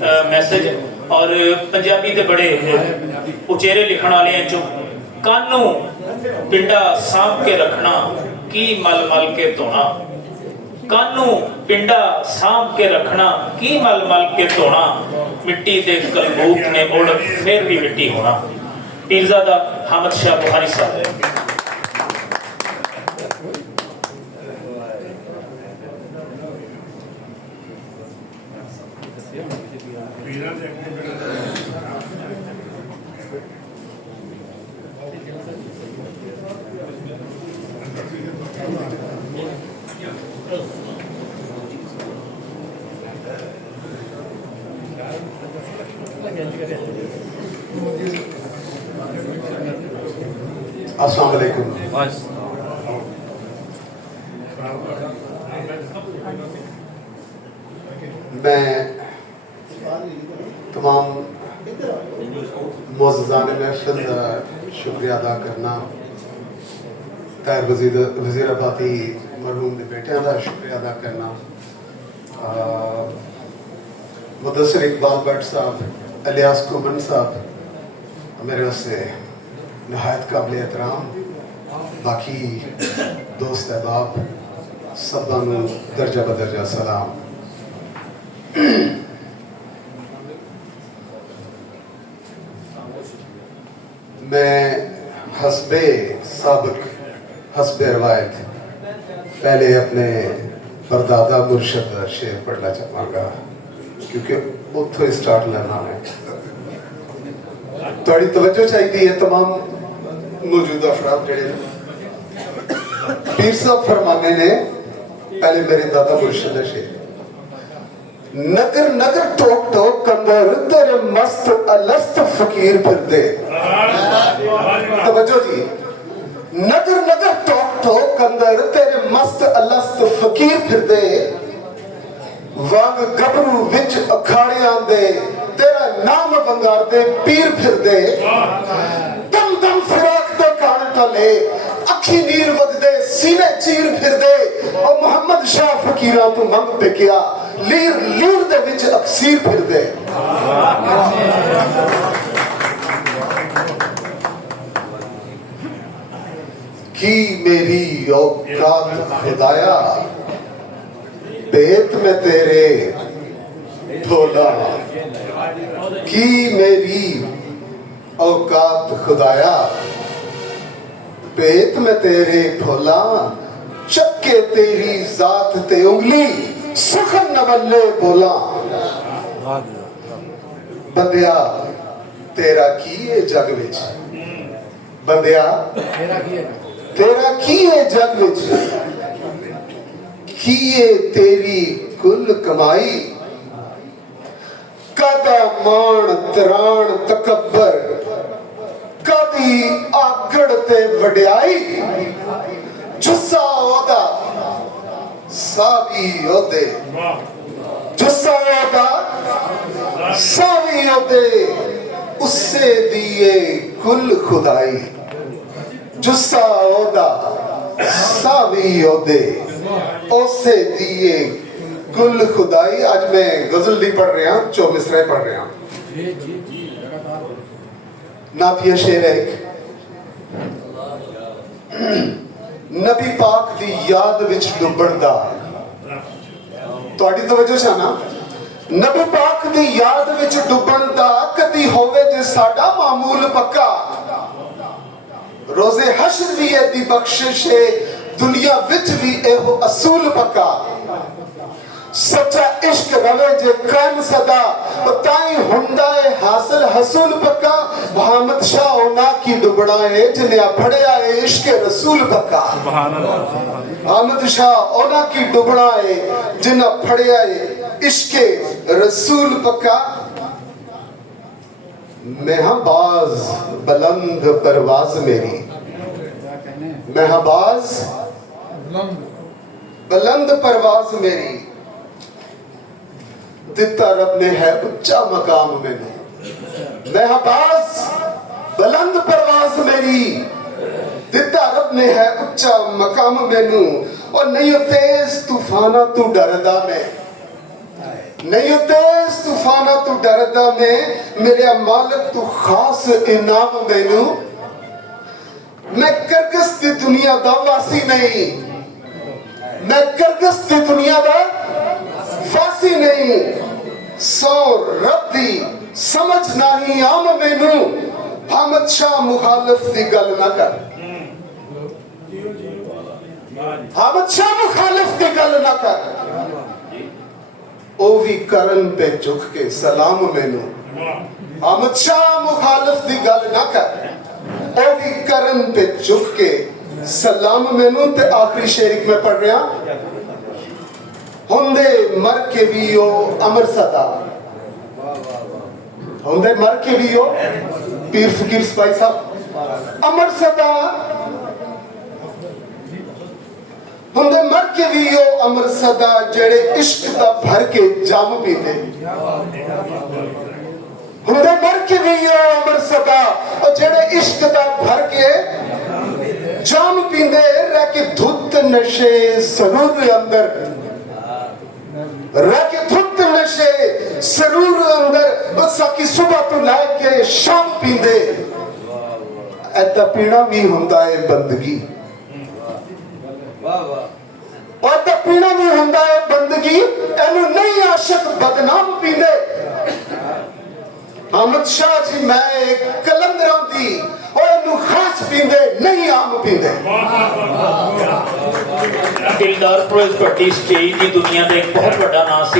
Message और पंजाबी के बड़े उचेरे लिखण वाले चो कानू पिंडा सांभ के रखना की मल मल के धोना, कानू पिंडा सांभ के रखना की मल मल के धोना, मिट्टी दे कलबूत ने उड़ फिर भी मिट्टी होना। पीरजादा हामिद शाह बुखारी साहब है। अस्सलाम वालेकुम। मैं तमाम मुअज़्ज़िज़ान महफ़िल का शुक्रिया अदा करना, ताहिर वज़ीराबादी मरहूम के बेटियां का शुक्रिया अदा करना, मुदस्सिर इकबाल भट्ट साहब, इलियास कुमन साहब मेरे वास्ते नहायत काबिल एहतराम, बाकी दोस्त अहबाब सबा नूं दर्जा बदर्जा सलाम। मैं हस्बे साबिक हस्बे रवायत पहले अपने परदादा मुर्शद का शेर पढ़ना चाहूँगा, क्योंकि उतो ही स्टार्ट लेना है। थोड़ी तवज्जो चाहिए है तमाम मौजूदा अफराद जड़े पीर साहब फरमाने ने, पहले मेरे दादा मुर्शद शेर, नगर नगर टोक टोक कंदर तेरे मस्त अलस्त फकीर फिर दे। तवज्जो जी, नगर नगर टोक टोक कंदर तेरे मस्त अलस्त फकीर फिर दे, वांग गबरू विच अखाड़ियां दे तेरा नाम वंगार दे पीर फिर दे, दम दम फिराक दे कान टले अखी नीर वगदे सीने चीर फिर दे, और मोहम्मद शाह फकीरा तू मंग पिकिया लीर लीर दे विच अक्सीर फिर दे। की मेरी औकात खुदाया बेत में तेरे भोला, की मेरी औकात खुदाया बेत में तेरे भोला, चक्के तेरी जात ते उंगली सुखन नवल्ले बोला। बंदिया तेरा की है जग विच, बंदिया तेरा की है जग विच, किए तेरी कुल कमाई, कदा मान त्राण तकबर, कदी आगड़ ते वड्याई, जुस्सा ओदा सावी ओदे, जुस्सा ओदा सावी ओदे, उससे दिए कुल खुदाई, जुस्सा ओदा सावी ओदे, उससे दिए कुल खुदाई। आज मैं गजल नहीं पढ़ रहा, 4 मिसरे पढ़ रहा। नाथिया शेर है एक, नबी पाक दी याद विच डुबण दा, तुहाडी तवज्जो चाहना, नबी पाक दी याद विच डुबण दा कदी होवे जे साडा मामूल पक्का, रोजे हश्र भी एदी बख्शिश है, दुनिया विच भी एहो असूल पक्का, सच्चा इश्क रवे जे कायम सदा, ताई हुंदा है हासिल हसूल पक्का, मोहम्मद शाह ओना की डुबड़ा है जिन्हें फड़या है इश्क रसूल पक्का, मोहम्मद शाह ओना की डुबड़ा है जिन्हें फड़या है इश्क रसूल पक्का। महबाज बुलंद परवाज मेरी, महबाज बुलंद परवाज मेरी, दिता रब ने है उच्चा मकाम मैंने, महबाज बुलंद परवाज मेरी, दिता रब ने है उच्चा मकाम मैनू, और नहीं तेज तूफाना तू डरदा मैं, नहीं तेज तूफाना तू डरदा मैं मेरे मालिक तू खास इनाम मैनू मैं करगस की दुनिया दा वासी नहीं मैं करगस की दुनिया दा वासी नहीं सौ रब्बी समझ नहीं आम मैनू अहमद शाह मुखालिफ की गल ना कर अहमद शाह मुखालिफ की गल ना कर ओ भी करन पे झुक के सलाम मैनू अहमद शाह मुखालिफ की गल ना कर ओ भी करन पे झुक के सलाम मैनू ते आखिरी शेर में पढ़ रहा हुंदे मर के भी ओ अमर सदा हुंदे मर के भी ओ पीर फकीर सिपाही साहब अमर सदा हुंदे मर के भी ओ अमर सदा जेड़े इश्क दा भर के जाम पीते हुंदे मर के भी ओ अमर सदा और जेड़े इश्क दा भर के जाम पींदे रह के धुत नशे सरूर अंदर रह के धुत नशे सरूर अंदर बस की सुबह तो लेके शाम पींदे ऐदा पीना भी हुंदा है बंदगी और तो पीना भी हुंदा है बंदगी एनू नहीं आशिक बदनाम पींदे अहमद शाह जी मैं कलंदरां दी और एनू खास पींदे नहीं आम पींदे दिलदार फिरोज भट्टी स्टेज की दुनिया का एक बहुत बड़ा नाम सी